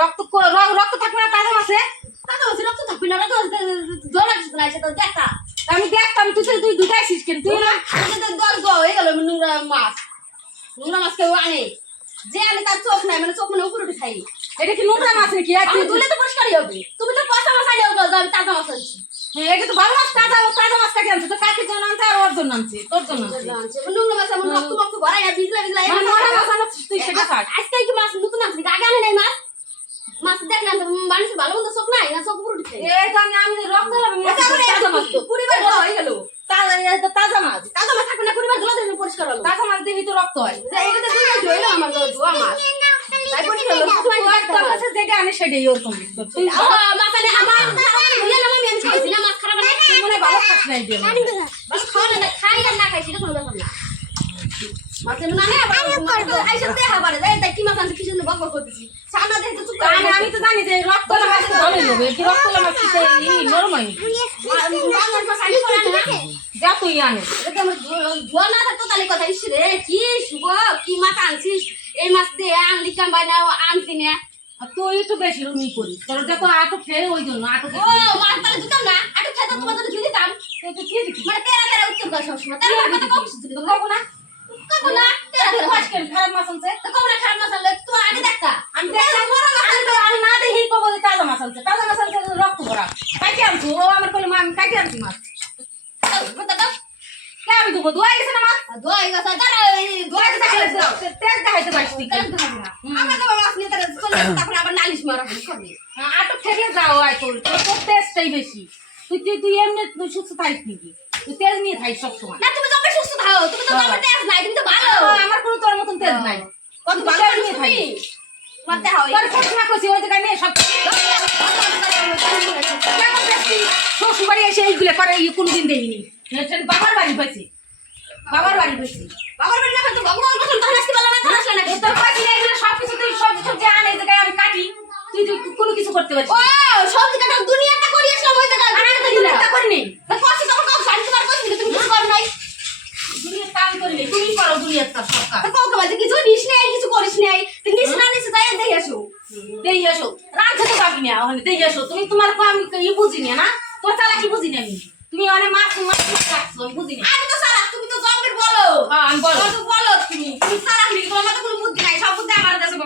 রক্ত রক্ত থাকবে না তাজা মাছে। তাতে বলছি রক্ত থাকবে না রক্ত জল আসছে না সেটা দেখা আমি দেখতাম তুই তুই দুটাই ছিস কেন তুই না? দল গ হয়ে গেল নোংরা মাছ। নোংরা মাছ কেউ আনে। যে আনে তার চোখ নাই মানে চোখ মানে উপরে উঠে খাই এটা কি নোংরা মাছ নাকি? তুলে তো পরিষ্কারই হবে তুমি তো পয়সা মাছ আনিও গো আমি তাজা মাছ আনছি হ্যাঁ এটা তো ভালো মাছ তাজা ও তাজা মাছ কাকে আনছে তো কাকে জন্য আনছে আর ওর জন্য আনছে তোর জন্য আনছে নোংরা মাছ আমার রক্ত মক্ত ভরাই না ভিজলা ভিজলা মানে মরা মাছ আনছিস তুই সেটা ছাড় আজকে কি মাছ নতুন আনছি আগে আনে নাই মাছ মাছ দেখলাম তো মানুষের ভালো মন্দ চোখ নাই না চোখ উপরে উঠে খাই এই তো আমি আমি রক্ত তাজা মাছ হয়ে গেল। তাজা মাছ তাজা মাছ। থাকবে না পরিবার ধোয়া দেখে পরিষ্কার হলো। তাজা মাছ দিবি তো রক্ত হয়। এটাতে দুই মাস হইল আমার ধোয়া মাছ। কাছে যেটা আনে সেটাই ওরকম। মাছ মাছ খারাপ মনে ভালো খাস নাই দিয়ে খাওয়া না খাই আর না খাই সেটা কোনো ব্যাপার না। মাছের না হ্যাঁ আইসা দেখা পারে যাই তাই কি মাছ আনছে কি জন্য বক বক করতেছি। সামনে আমি তো জানি যে রক্ত মাছ তো ভালোই কি মাছ খেতে নরম হয় বাংলার মাছ আনি করে না যা তুই আনে ধোয়া না থাকতো তাহলে কথা ইস রে কি শুভ কি মাছ আনছিস এই মাছ দিয়ে আনলি কাম বাইনা আনছি না তুই একটু বেশি রুমি করিস তোর যত আটো খেয়ে ওই জন্য আটো ও মাছ তাহলে দিতাম না একটু খেতে তোমার জন্য দিয়ে দিতাম তুই কি দিবি মানে তেরা তেরা উত্তর করে সবসময় তেরা কথা কম শুনছি তো কব না কব না তেরা তেরা খারাপ মাছ আনছে তো কব না খারাপ মাছ আনলে তোমার আগে দেখা আমি দেখলাম আমি তো আমি না দেখি কব যে তাজা মাছ আনছে তাজা মাছ আনছে তো রক্ত ভরা কাইতে আনছো ও আমার কলে আমি কাইতে আনছি মাছ। আমি দেবো দোয়া গেছে না মাছ? দোয়া গেছে দোয়া গেছে তেজ দেখাইতে পারছি আমরা তো মাছ নিয়ে তারপরে আবার নালিশ মারা করবে আটো যাও আয় তোর। তোর তোর তেজটাই বেশি। তুই তুই তুই এমনি সুস্থ থাকিস নাকি? তুই তেজ নিয়ে থাকিস সবসময়। না তুমি তো সুস্থ থাকো তুমি তো আমার তেজ নাই তুমি তো ভালো। আমার কোনো তোর মতন তেজ নাই। কত ভালো তুমি। মারতে হয় তোর সবসময় কইছি ওই জায়গায় মেয়ে সব কেমন দেখছি শ্বশুর বাড়ি এসে এইগুলো করে কোনদিন দেখিনি বাবার বাড়ি পাইছি বাবার বাড়ি পাইছি বাবার বাড়ি না তো ভগবান বসুন তখন আসতে পারলাম না তখন আসলে না তোর পাইছি না এগুলো সব কিছু তুই সব সবজি আনে জায়গায় আমি কাটি তুই তুই কোনো কিছু করতে পারছিস ও সবজি কাটা দুনিয়াটা করি আসলাম ওই জায়গা আমি তো দুনিয়াটা করি নেই কষ্ট তোমার কাজ শাড়ি তোমার কষ্ট তুমি কিছু করো নাই দুনিয়ার কাম করি নেই তুমি করো দুনিয়ার কাজ সব কাজ তা কাউকে বলছে কিছু নিস নাই কিছু করিস নাই তুই নিস না নিস তাই দেখে আসো দেই এসো রাঁধতে তো পাবি না ওখানে দেই এসো তুমি তোমার কো আমি ই বুঝি না? না তোমার চালা কি বুঝি না আমি। তুমি অনেক মাছ মাছ রাখছো আমি বুঝি না আমি তো সারা তুমি তো জঙ্গের বলো আমি বলো কত বলো তুমি। তুমি সারা কি তোমার মাথা কোনো বুদ্ধি নাই সব বুদ্ধি আমার কাছে।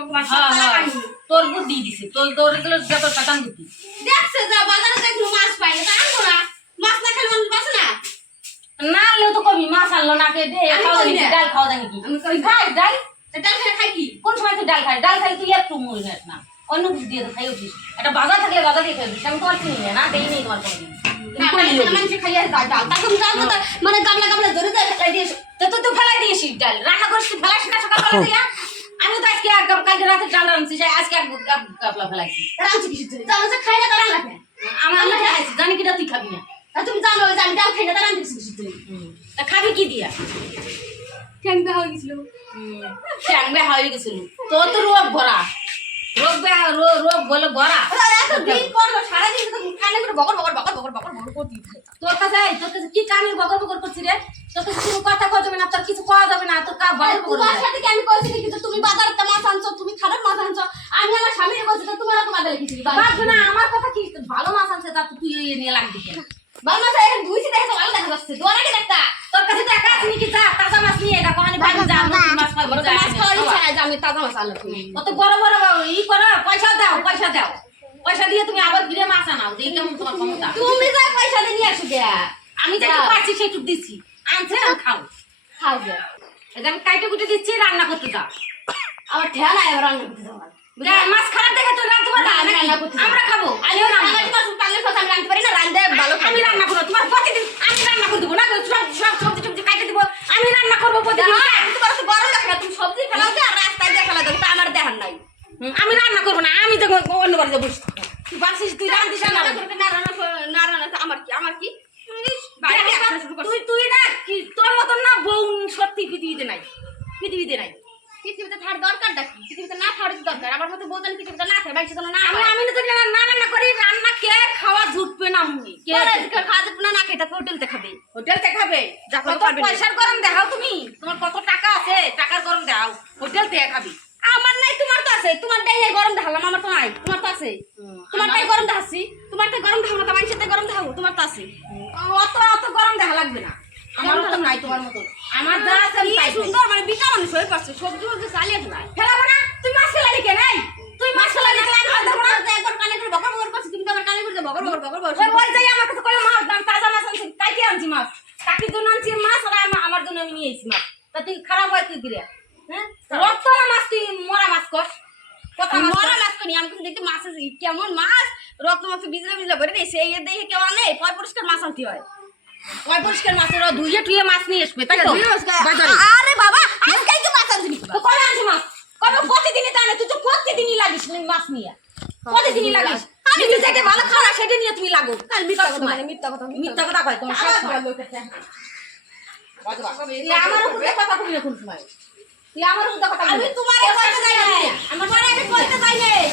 কাহিনী তোর বুদ্ধি দিছে তোর তোর এগুলো যত শতান বুদ্ধি। দেখছে যা বাজারে দেখল মাছ পাই না তা আনব না? মাছ না খেলে মানুষ বাঁচে না? না আনলেও তো কবি মাছ আনলো না কে দে নাকি। ডাল খাওয়া যায় নাকি খাই ডাল। ডাল খেয়ে খাই কি? কোন সময় তুই ডাল খাই? ডাল খাই তুই একটু মরে যাস না। অন্য কিছু দিয়ে খাই উঠিস। একটা বাজার থাকলে বাজার দিয়ে খাইবিস আমি তোমার চিনি না? দেই নেই তোমার কোনোদিন। মানে মানুষ খাইয়ে যায় ডাল তখন ডাল তো গামলা গামলা ধরে ধরে ফেলাই দিয়ে তো তো ফেলাই দিয়েছিস ডাল। রান্না করিস তুই না? সকালবেলা আমি তো আজকে এক কালকে রাতে ডাল রাঁধছি। আজকে এক এক ফেলাইছি। রাঁধছি কিছু জন্য? খাই না তারা লাগে আমি আমি খাইছি জানি কিটা তুই খাবি না। তুমি জানো যে আমি ডাল খাই না তারা কিছু তা খাবি কি দিয়া? ঠ্যাং বেহা হয়ে গেছিল। ঠ্যাং বেহা হয়ে গেছিল। তোর তো রোগ ভরা। রোগ রোগ বলে এত দিন পর সারাদিন তো কানে করে বকর বকর বকর বকর বকর বকর করতেই থাকে তোর কাছে তোর কাছে কি কানে বকর বকর করছি রে? তোর কাছে কোনো কথা কওয়া যাবে না তোর কিছু কওয়া যাবে না তোর কা বকর বকর তোমার সাথে কি আমি কইছি যে তুমি বাজারতে মাছ আনছো তুমি খারাপ মাছ আনছো আমি আমার স্বামীর কইছি তোমার তো বাজারে কিছু না আমার কথা কি? ভালো মাছ আনছে তা তুই নিয়ে লাগবি কেন মাছ এখন ধুইছি দেখে তো ভালো দেখা যাচ্ছে। দোয়ার আগে দেখতা। তোর কাছে টাকা আছে নাকি যা তাজা মাছ নিয়ে এটা কহানি বাড়ি যা মাছ খাবি মাছ খাওয়ার ইচ্ছা নাই আমি তাজা মাছ আনলাম অত বড় বড় ই করো পয়সা দাও পয়সা দাও। পয়সা দিয়ে তুমি আবার গিরে মাছ আনাও দেখি কেমন তোমার ক্ষমতা। তুমি যা পয়সা দিয়ে নিয়ে আসো গিয়া। আমি যেটুকু পাচ্ছি সেটুকু দিচ্ছি। আনছে আর খাও। খাও গিয়া। এটা আমি কাইটে কুটে দিচ্ছি রান্না করতে দাও আমার ঠেয়া এবার রান্না করতে দেখ, মাছ খারাপ দেখে তো করতে নাকি? রান্না আমরা খাব। আমি রান্না মাছ পাগলের কথা আমি রাঁধতে পারি না রাঁধতে ভালো আমি রান্না করব তোমার প্রতিদিন আমি রান্না করে দেবো না সব সব সবজি টবজি কাটে দেবো আমি রান্না করব প্রতিদিন। বড় লাগে না তুমি সবজি ফেলাও আর রাস্তায় দিয়ে ফেলা তা আমার দেখার নাই। আমি রান্না করব না আমি তো অন্য বাড়িতে বসে। তুই পারছিস তুই রান্ধিস না রান্না না রান্না না রান্না তো আমার কি আমার কি? দেখ। তুই তুই না কি তোর মতন না বউ সত্যি পৃথিবীতে নাই পৃথিবীতে নাই পৃথিবীতে থাকার দরকারটা কি পৃথিবীতে না থাকার কি দরকার আমার মতো বলতেন পৃথিবীতে না থাকে বাইরে যেন না। আমি আমি তো জানি না রান্না করি রান্না কে খাওয়া ঝুটবে না কে খাওয়া যাবে না না খেয়ে হোটেলতে খাবে। হোটেল দেখাবে কত পয়সার গরম দেখাও তুমি। তোমার কত টাকা আছে? টাকার গরম দেখাও। হোটেল খাবি। আমার নাই তোমার তো আছে। তোমার ডাই এই এই গরম দেখালাম আমার তো নাই। তোমার তো আছে। তোমারটাই গরম দেখাচ্ছি। তোমারটাই গরম দেখাবো তোমার সাথে গরম দেখাবো তোমার তো আছে। অত অত গরম দেখা লাগবে না। আমার মতো নাই তোমার মতো। আমার যা আছে কি। সুন্দর মানে বিটা মানুষ হয়ে পারছে সবজি মধ্যে চালিয়ে ফেলাবো না। তুই মাছ ফেলালি কেন এই? তুই মাছ ফেলালি কেন আমি খাব না একবার কানে করে বকর বকর করছি তুমি ওই যাই আমার কাছে মাছ দাম তাজা মাছ আনছি কাইতে আনছি মাছ। কাকির জন্য আনছি মাছ আর আমি- আমার জন্য আমি নিয়ে এসেছি মাছ। তা তুই খারাপ হয় তুই দিলে হ্যাঁ? রক্ত মাছ তুই মরা মাছ কর কথা মাছ মরা মাছ করি আমি দেখতে মাছ আছে। কেমন মাছ? রক্ত মাছ বিজলা বিজলা ভরে দিয়েছে এই দেখে কেউ আনে পয় পরিষ্কার মাছ আনতে হয়? পরিষ্কার মাছের ও ধুইয়ে টুইয়ে মাছ নিয়ে আসবে তাই তো? আরে বাবা মাছ আনছিস কবে আনছি মাছ? কবে প্রতিদিনই না তুই তো প্রতিদিনই লাগিস মাছ নিয়ে। প্রতিদিনই লাগিস আমি যেটা ভালো খাওয়া সেটা নিয়ে তুমি মিথ্যা কথা সবসময়। মানে মিথ্যা কথা মিথ্যা কথা। কয় তোমার সব সময়। আমার উপরে কথা কবি না কোন সময়? তুই আমার উপরে কথা আমি তোমার কইতে যাই নাই। আমার মানে আমি কইতে যাই নাই।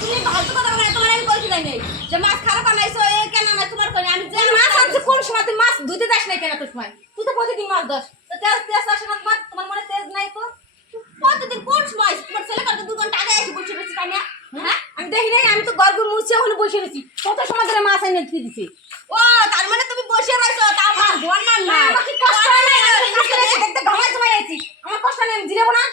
তুমি ফালতু কথা বলে তোমার আমি কইতে যাই নাই। যে মাছ খারাপ আনাইছো এ কেন না তোমার কই আমি যে মাছ আনছিস কোন সময়? তুই মাছ ধুতে যাস না কেন তোর সময়? তুই তো প্রতিদিন মাছ ধস তো তেজ তেজ আসে না তোমার তোমার মনে তেজ নাই তো? প্রতিদিন কোন সময় তোমার ছেলে কাছে দু ঘণ্টা আগে এসে বসে রয়েছে তাই না হ্যাঁ আমি দেখি নাই আমি তো গর্ব মুছে হলে বসে রয়েছি। কত সময় ধরে মাছ এনে দিয়ে দিছি? ও তার মানে তুমি বসে রয়েছো তা মাছ ধোয়ার না না। আমার কি কষ্ট হয় না? এসে দেখতে ঘামাই সময় আইছি। আমার কষ্ট নেই আমি জিরাবো না।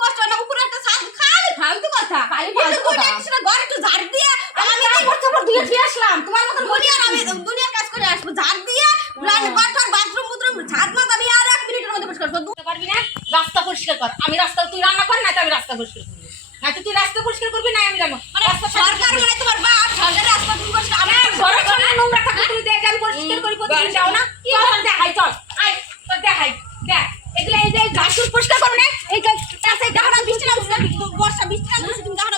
কষ্ট না উপরে একটা সাজ খালি ফালতু কথা। খালি ফালতু কথা। ঘরে একটু ঝাড় দিয়ে আমি কাজ করতে করতে দিয়ে দিয়ে আসলাম। তোমার মতন দুনিয়ার আমি দুনিয়ার কাজ করে আসব ঝাড় দিয়ে রান্না ঘর বাথরুম বুথরুম ঝাড় মাছ আমি আর এক মিনিটের মধ্যে পরিষ্কার করব। পারবি না? রাস্তা পরিষ্কার কর। আমি রাস্তা তুই রান্না কর না আমি রাস্তা পরিষ্কার করব না তো তুই রাস্তা পরিষ্কার করবি না আমি রান্না মানে রাস্তা সরকার মানে তোমার বাপ সরকারের রাস্তা তুমি পরিষ্কার আমি আমার ঘরে ঘরে নোংরা থাকে তুই দেখ আমি করি প্রতিদিন যাও না কি চল দেখাই চল আই তোর দেখাই দেখ এগুলো এই যে ফুস পরিষ্কার করবে না এই গাছ না বৃষ্টি নামছে বর্ষা বৃষ্টি নামছে তুমি আমার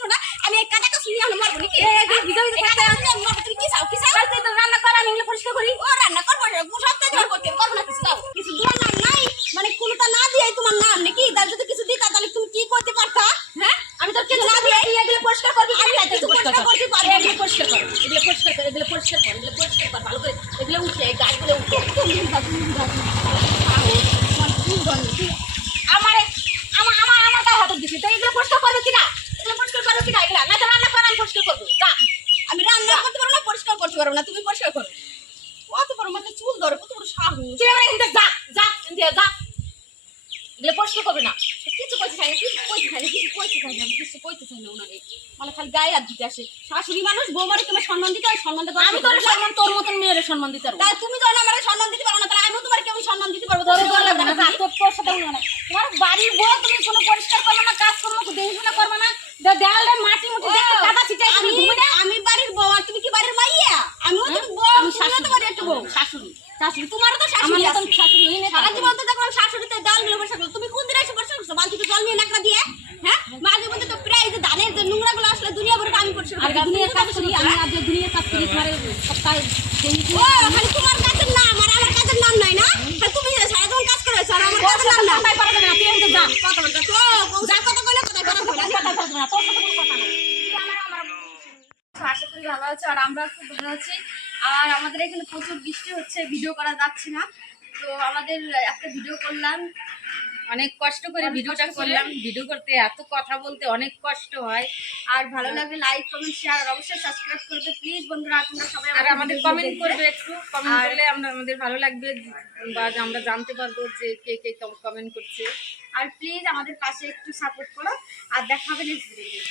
করে না আমি এই কাঁচা কাছে নিয়ে মারবো নাকি এই কাঁচা কাছে নিয়ে মারবো তুমি কি চাও কি চাও তুই তো রান্না কর আমি এগুলো পরিষ্কার করি ও রান্না করব সব কাজ আমার করতে হবে, করব না কিছু দাও কিছু দেওয়ার নাম নাই মানে কোনটা না দিয়ে তোমার নাম নাকি তার যদি কিছু দিতা তাহলে তুমি কি করতে পারতা হ্যাঁ আমি তো কিছু না দিয়ে তুই এগুলো পরিষ্কার করবি আমি কেন? কিছু পরিষ্কার পরিষ্কার কর। করতে পারব না। এগুলো পরিষ্কার কর এগুলো পরিষ্কার কর এগুলো পরিষ্কার কর এগুলো পরিষ্কার কর ভালো করে এগুলো উঠে গাছগুলো উঠে। আমার আমার আমার আমার গায়ে হাত দিছি। তো এগুলো পরিষ্কার করবে কিনা? এগুলো পরিষ্কার করবে কিনা? এগুলো না তো রান্না কর আমি পরিষ্কার করব। যা। আমি রান্না করতে পারব না পরিষ্কার করতে পারব না। তুমি পরিষ্কার করো। কত বড় মাথায় চুল ধরে কত বড় সাহস। তুই আমার এখান যা যা এখান যা। এগুলো পরিষ্কার করবে না। কিছু কইতে চাই না কিছু কইতে চাই না কিছু কইতে চাই না কিছু কইতে চাই না ওনারে মানে খালি গায়ে হাত দিতে আসে। শাশুড়ি মানুষ বৌমারে তোমার সম্মান দিতে হয় সম্মান দিতে আমি তোর সম্মান তোর মতন মেয়ের সম্মান দিতে পারব। তাহলে তুমি যখন আমার সম্মান দিতে পারো না তাহলে আমিও তোমার কেমন সম্মান দিতে পারব। তোর তোর লাগবে না তোর তোর সাথে না তোমার বাড়ির বউ তুমি কোনো পরিষ্কার করবে না কাজ করব দেখাশোনা করবে না। দে- দেয়ালে মাটি মুটি দেখতে কাদা ছিটাই আমি আমি বাড়ির বউ আর তুমি কি বাড়ির মাইয়া? আমিও তো বউ আমি তো শাশুড়ি বাড়ির একটা বউ। শাশুড়ি। শাশুড়ি তোমারও তো শাশুড়ি শাশুড়ি সারা জীবন তো দেখলাম শাশুড়িতে ডাল মিলে বসে তুমি কোন দিন এসে বসে থাকছো বালতিতে জল নিয়ে নাকড়া দিয়ে হ্যাঁ মাঝে মধ্যে তো প্রায় যে ধানের যে নোংরা গুলো আসলে দুনিয়া ভরে আমি পরিষ্কার আর করি তুমি দুনিয়ার কাজ করি আমি? আজ দুনিয়ার কাজ করি তোমার সপ্তাহে খালি তোমার কাজের নাম আর আমার কাজের নাম নাই না? তুমি সারা জীবন কাজ করে আর আমার কাজের নাম না কথাই পারবে না তুই এখান থেকে যা কথা বলতে তো যা কথা কইলে না তোর সাথে কোনো নেই। আশা করি ভালো আছো আর আমরা খুব ভালো আছি। আর আমাদের এখানে প্রচুর বৃষ্টি হচ্ছে ভিডিও করা যাচ্ছে না। তো আমাদের একটা ভিডিও করলাম অনেক কষ্ট করে ভিডিওটা করলাম। ভিডিও করতে এত কথা বলতে অনেক কষ্ট হয়। আর ভালো লাগলে লাইক কমেন্ট শেয়ার আর অবশ্যই সাবস্ক্রাইব করবে। প্লিজ বন্ধুরা তোমরা সবাই আর আমাদের কমেন্ট করবে একটু। কমেন্ট করলে আমরা আমাদের ভালো লাগবে বা আমরা জানতে পারব যে কে কে কমেন্ট করছে। আর প্লিজ আমাদের পাশে একটু সাপোর্ট করো। আর দেখা হবে নেক্সট ভিডিও